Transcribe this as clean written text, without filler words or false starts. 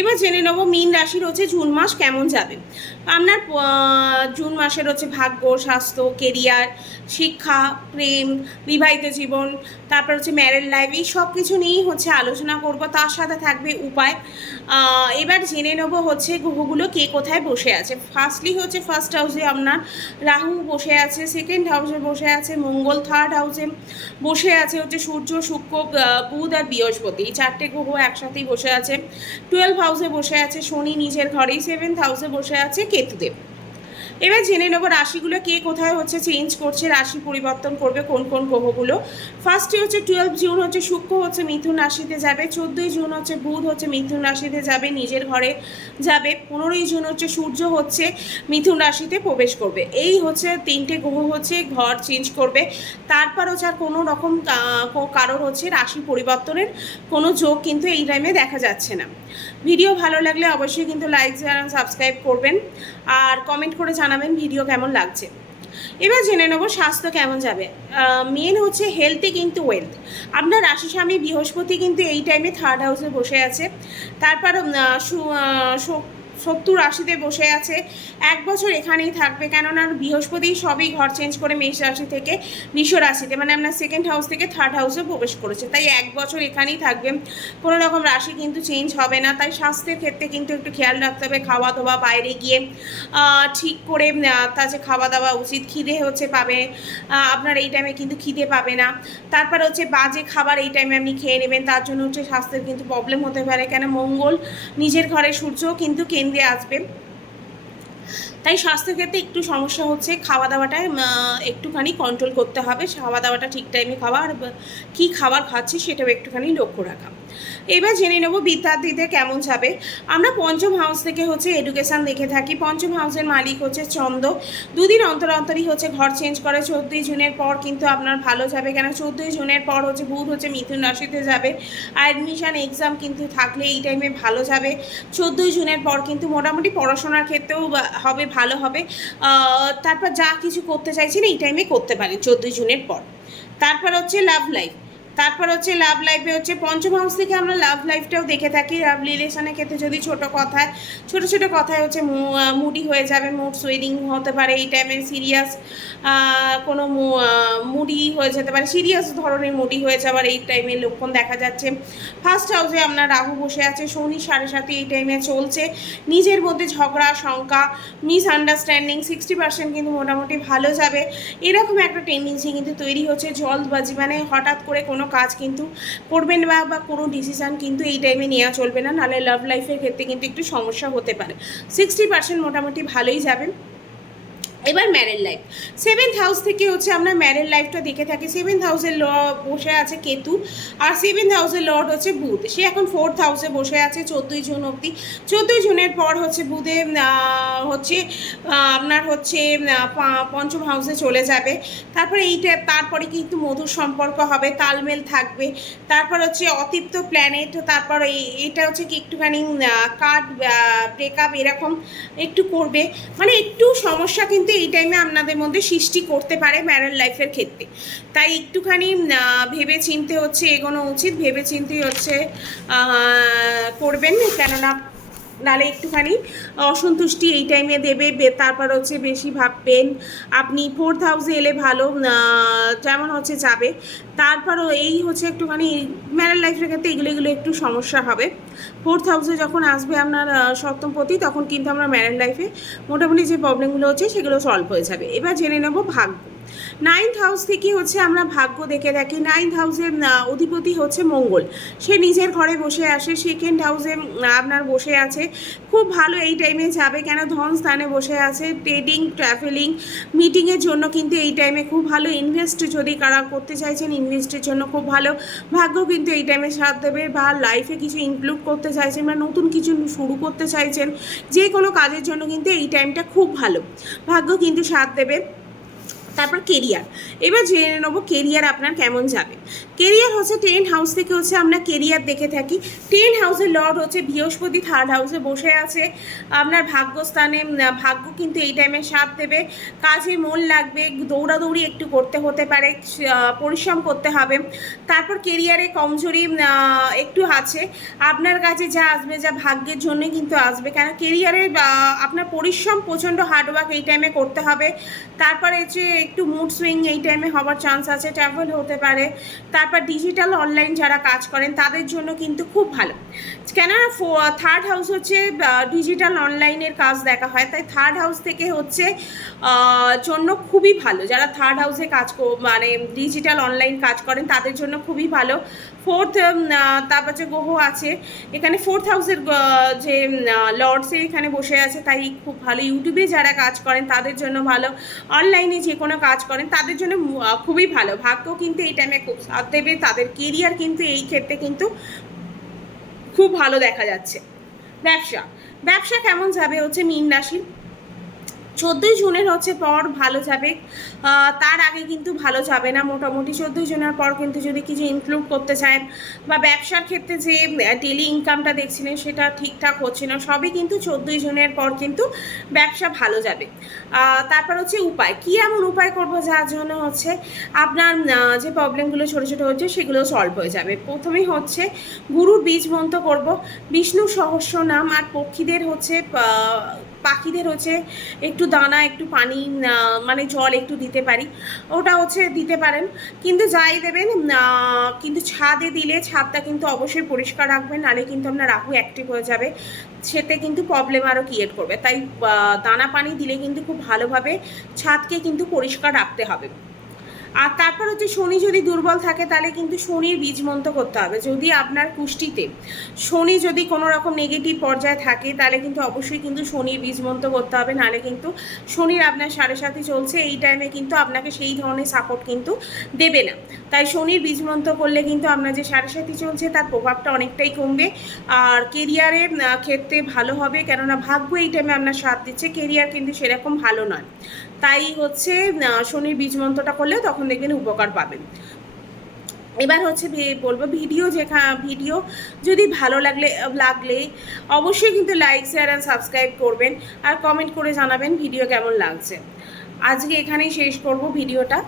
এবার জেনে নেব মীন রাশির হচ্ছে জুন মাস কেমন যাবে। আপনার জুন মাসের হচ্ছে ভাগ্য, স্বাস্থ্য, কেরিয়ার, শিক্ষা, প্রেম, বিবাহিত জীবন, তারপর হচ্ছে ম্যারেড লাইফ, এই সব কিছু নিয়েই হচ্ছে আলোচনা করব। তার সাথে থাকবে উপায়। এবার জেনে নেব হচ্ছে গ্রহগুলো কে কোথায় বসে আছে। ফার্স্টলি হচ্ছে ফার্স্ট হাউসে আপনার রাহু বসে আছে, সেকেন্ড হাউসে বসে আছে মঙ্গল, থার্ড হাউসে বসে আছে হচ্ছে সূর্য, শুক্র, বুধ আর বৃহস্পতি, এই চারটে গ্রহ একসাথেই বসে আছে। 12 হাউসে বসে আছে শনি নিজের ঘরেই, 7th হাউসে বসে আছে কেতুদেব। এবার জেনে নেব রাশিগুলো কে কোথায় হচ্ছে চেঞ্জ করছে, রাশি পরিবর্তন করবে কোন কোন গ্রহগুলো। ফার্স্টে হচ্ছে 12 জুন হচ্ছে শুক্র হচ্ছে মিথুন রাশিতে যাবে, 14ই জুন হচ্ছে বুধ হচ্ছে মিথুন রাশিতে যাবে, নিজের ঘরে যাবে, 15ই জুন হচ্ছে সূর্য হচ্ছে মিথুন রাশিতে প্রবেশ করবে। এই হচ্ছে তিনটে গ্রহ হচ্ছে ঘর চেঞ্জ করবে। তারপর হচ্ছে আর কোনো রকম কারোর হচ্ছে রাশি পরিবর্তনের কোনো যোগ কিন্তু এই টাইমে দেখা যাচ্ছে না। ভিডিও ভালো লাগলে অবশ্যই কিন্তু লাইক আর সাবস্ক্রাইব করবেন, আর কমেন্ট করে জানাবেন ভিডিও কেমন লাগছে। এবার জেনে নেব স্বাস্থ্য কেমন যাবে। মেন হচ্ছে হেলথে কিন্তু ওয়েলথ। আপনার রাশি স্বামী বৃহস্পতি কিন্তু এই টাইমে থার্ড হাউসে বসে আছে, তারপর 70 রাশিতে বসে আছে। 1 বছর এখানেই থাকবে, কেননা বৃহস্পতি সবই ঘর চেঞ্জ করে মেষ রাশি থেকে বৃষ রাশিতে, মানে আপনার সেকেন্ড হাউস থেকে থার্ড হাউসে প্রবেশ করেছে, তাই 1 বছর এখানেই থাকবে। কোনো রকম রাশি কিন্তু চেঞ্জ হবে না। তাই স্বাস্থ্যের ক্ষেত্রে কিন্তু একটু খেয়াল রাখতে হবে, খাওয়া দাওয়া বাইরে গিয়ে ঠিক করে তার যে খাওয়া দাওয়া উচিত। খিদে হচ্ছে পাবে আপনার এই টাইমে কিন্তু খিদে পাবে না। তারপর হচ্ছে বাজে খাবার এই টাইমে আপনি খেয়ে নেবেন, তার জন্য হচ্ছে স্বাস্থ্যের কিন্তু প্রবলেম হতে পারে, কেন মঙ্গল নিজের ঘরে, সূর্য কিন্তু কেন্দ্রে আসবে। তাই স্বাস্থ্যের ক্ষেত্রে একটু সমস্যা হচ্ছে, খাওয়া দাওয়াটা একটুখানি কন্ট্রোল করতে হবে, খাওয়া দাওয়াটা ঠিক টাইমে খাওয়া, আর কী খাবার খাচ্ছি সেটাও একটুখানি লক্ষ্য রাখা। এবার জেনে নেব বিদ্যার্থীদের কেমন যাবে। আমরা পঞ্চম হাউস থেকে হচ্ছে এডুকেশান দেখে থাকি। পঞ্চম হাউসের মালিক হচ্ছে চন্দ্র, দুদিন অন্তর অন্তরই হচ্ছে ঘর চেঞ্জ করে। 14ই জুনের পর কিন্তু আপনার ভালো যাবে, কেন 14ই জুনের পর হচ্ছে বুধ হচ্ছে মিথুন রাশিতে যাবে। অ্যাডমিশান এক্সাম কিন্তু থাকলে এই টাইমে ভালো যাবে। 14ই জুনের পর কিন্তু মোটামুটি পড়াশোনার ক্ষেত্রেও হবে, ভালো হবে। তারপর যা কিছু করতে চাইছেন এই টাইমে করতে পারেন 14ই জুনের পর। তারপর হচ্ছে লাভ লাইফ। তারপর হচ্ছে লাভ লাইফে হচ্ছে পঞ্চম হাউস থেকে আমরা লাভ লাইফটাও দেখে থাকি। লাভ রিলেশনের ক্ষেত্রে যদি ছোটো ছোটো কথায় হচ্ছে মুডি হয়ে যাবে, মুড সুইং হতে পারে এই টাইমে। সিরিয়াস কোনো মুডি হয়ে যেতে পারে, সিরিয়াস ধরনের মুডি হয়ে যাওয়ার এই টাইমে লক্ষণ দেখা যাচ্ছে। ফার্স্ট হাউসে আপনার রাহু বসে আছে, শনি 7.5 এই টাইমে চলছে। নিজের মধ্যে ঝগড়া, শঙ্কা, মিসআন্ডারস্ট্যান্ডিং 60% কিন্তু মোটামুটি ভালো যাবে। এরকম একটা টেন্ডেন্সি কিন্তু তৈরি হচ্ছে। জলদবাজি, মানে হঠাৎ করে কোনো কাজ কিন্তু করবেন বা কোনো ডিসিশান কিন্তু এই টাইমে নেওয়া চলবে না, নাহলে লাভ লাইফের ক্ষেত্রে কিন্তু একটু সমস্যা হতে পারে। 60% মোটামুটি ভালোই যাবে। এবার ম্যারেড লাইফ, 7th হাউস থেকে হচ্ছে আমরা ম্যারেড লাইফটা দেখে থাকি। 7th হাউসের বসে আছে কেতু, আর 7th হাউসের লর্ড হচ্ছে বুধ। সে এখন 4th হাউসে বসে আছে 14ই জুন অবধি। 14ই জুনের পর হচ্ছে বুধে হচ্ছে আপনার হচ্ছে পঞ্চম হাউসে চলে যাবে। তারপরে তারপরে কিন্তু মধুর সম্পর্ক হবে, তালমেল থাকবে। তারপর হচ্ছে অতিপ্ত প্ল্যানেট, তারপর এটা হচ্ছে কি একটুখানি কার্ড ব্রেকআপ এরকম একটু করবে, মানে একটু সমস্যা কিন্তু এই টাইমে আপনাদের মধ্যে সৃষ্টি করতে পারে ম্যারেড লাইফের ক্ষেত্রে। তাই একটুখানি ভেবে চিনতে হচ্ছে এগোনো উচিত, ভেবে চিনতেই হচ্ছে করবেন, কেননা নাহলে একটুখানি অসন্তুষ্টি এই টাইমে দেবে। তারপর হচ্ছে বেশি ভাববেন আপনি। 4th হাউসে এলে ভালো যেমন হচ্ছে যাবে। তারপরও এই হচ্ছে একটুখানি ম্যারেড লাইফের ক্ষেত্রে এগুলো একটু সমস্যা হবে। 4th হাউসে যখন আসবে আপনার সপ্তমপতি, তখন কিন্তু আমরা ম্যারেড লাইফে মোটামুটি যে প্রবলেমগুলো হচ্ছে সেগুলো সলভ হয়ে যাবে। এবার জেনে নেব ভাগ্য। 9th হাউস থেকে হচ্ছে আমরা ভাগ্য দেখে থাকি। 9th হাউসের অধিপতি হচ্ছে মঙ্গল, সে নিজের ঘরে বসে আসে। 2nd হাউসে আপনার বসে আছে, খুব ভালো এই টাইমে যাবে, কেন ধন স্থানে বসে আছে। ট্রেডিং, ট্রাভেলিং, মিটিংয়ের জন্য কিন্তু এই টাইমে খুব ভালো। ইনভেস্ট যদি কারা করতে চাইছেন, ইনভেস্টের জন্য খুব ভালো ভাগ্য কিন্তু এই টাইমে সাথ দেবে। বা লাইফে কিছু ইনক্লুড করতে চাইছেন বা নতুন কিছু শুরু করতে চাইছেন, যে কোনো কাজের জন্য কিন্তু এই টাইমটা খুব ভালো, ভাগ্য কিন্তু সাথ দেবে। তারপর কেরিয়ার, এবার জেনে নেবো কেরিয়ার আপনার কেমন যাবে। কেরিয়ার হচ্ছে 10th হাউস থেকে হচ্ছে আমরা কেরিয়ার দেখে থাকি। 10th হাউসের লর্ড হচ্ছে বৃহস্পতি, 3rd হাউসে বসে আছে আপনার ভাগ্যস্থানে। ভাগ্য কিন্তু এই টাইমে সাথ দেবে, কাজে মন লাগবে, দৌড়াদৌড়ি একটু করতে হতে পারে, পরিশ্রম করতে হবে। তারপর কেরিয়ারে কমজোরি একটু আছে, আপনার কাছে যা আসবে যা ভাগ্যের জন্য কিন্তু আসবে, কেন কেরিয়ারে আপনার পরিশ্রম প্রচণ্ড হার্ডওয়ার্ক এই টাইমে করতে হবে। তারপরে যে একটু মুড সুইং এই টাইমে হওয়ার চান্স আছে, ট্রাভেল হতে পারে। তারপর ডিজিটাল অনলাইন যারা কাজ করেন তাদের জন্য কিন্তু খুব ভালো, কেননা 3rd হাউস হচ্ছে ডিজিটাল অনলাইনের কাজ দেখা হয়, তাই 3rd হাউস থেকে হচ্ছে জন্য খুবই ভালো। যারা 3rd হাউসে কাজ মানে ডিজিটাল অনলাইন কাজ করেন তাদের জন্য খুবই ভালো। 4th তারপর যে গ্রহ আছে এখানে 4th হাউসের যে লর্ডসে এখানে বসে আছে, তাই খুব ভালো। ইউটিউবে যারা কাজ করেন তাদের জন্য ভালো, অনলাইনে যে কোনো কাজ করেন তাদের জন্য খুবই ভালো। ভাগ্য কিন্তু এই টাইমে খুব সাথ দেবে, তাদের কেরিয়ার কিন্তু এই ক্ষেত্রে কিন্তু খুব ভালো দেখা যাচ্ছে। ব্যবসা, ব্যবসা কেমন যাবে হচ্ছে মীন রাশি, 14ই জুনের হচ্ছে পর ভালো যাবে, তার আগে কিন্তু ভালো যাবে না। মোটামুটি 14ই জুনের পর কিন্তু যদি কিছু ইনক্লুড করতে চান বা ব্যবসার ক্ষেত্রে যে ডেলি ইনকামটা দেখছিলেন সেটা ঠিকঠাক হচ্ছে না, সবই কিন্তু 14ই জুনের পর কিন্তু ব্যবসা ভালো যাবে। তারপর হচ্ছে উপায়, কী এমন উপায় করব যার জন্য হচ্ছে আপনার যে প্রবলেমগুলো ছোটো ছোটো হচ্ছে সেগুলো সলভ হয়ে যাবে। প্রথমেই হচ্ছে গুরুর বীজ মন্ত্র করব, বিষ্ণু সহস্র নাম, আর পক্ষীদের হচ্ছে পাখিদের হচ্ছে একটু দানা একটু পানি মানে জল একটু দিতে পারি, ওটা হচ্ছে দিতে পারেন। কিন্তু যাই দেবেন কিন্তু ছাদে দিলে ছাদটা কিন্তু অবশ্যই পরিষ্কার রাখবেন, নাহলে কিন্তু আপনার রাহু অ্যাক্টিভ হয়ে যাবে, সেতে কিন্তু প্রবলেম আরও ক্রিয়েট করবে। তাই দানা পানি দিলে কিন্তু খুব ভালোভাবে ছাদকে কিন্তু পরিষ্কার রাখতে হবে। আর তারপর হচ্ছে শনি যদি দুর্বল থাকে তাহলে কিন্তু শনির বীজ মন্ত্র করতে হবে। যদি আপনার কুষ্টিতে শনি যদি কোনো রকম নেগেটিভ পর্যায়ে থাকে তাহলে কিন্তু অবশ্যই কিন্তু শনির বীজ মন্ত্র করতে হবে, নাহলে কিন্তু শনির আপনার 7.5 চলছে, এই টাইমে কিন্তু আপনাকে সেই ধরনের সাপোর্ট কিন্তু দেবে না। তাই শনির বীজ মন্ত্র করলে কিন্তু আপনার যে 7.5 চলছে তার প্রভাবটা অনেকটাই কমবে, আর কেরিয়ারের ক্ষেত্রে ভালো হবে, কেননা ভাগ্য এই টাইমে আপনার সাথ দিচ্ছে, কেরিয়ার কিন্তু সেরকম ভালো নয়। তাই হচ্ছে শনির বীজ মন্ত্রটা করলে তখন দেখবেন উপকার পাবেন। এবার হচ্ছে বলবো ভিডিও যদি ভালো লাগলে অবশ্যই কিন্তু লাইক শেয়ার অ্যান্ড সাবস্ক্রাইব করবেন, আর কমেন্ট করে জানাবেন ভিডিও কেমন লাগছে। আজকে এখানেই শেষ করব ভিডিওটা।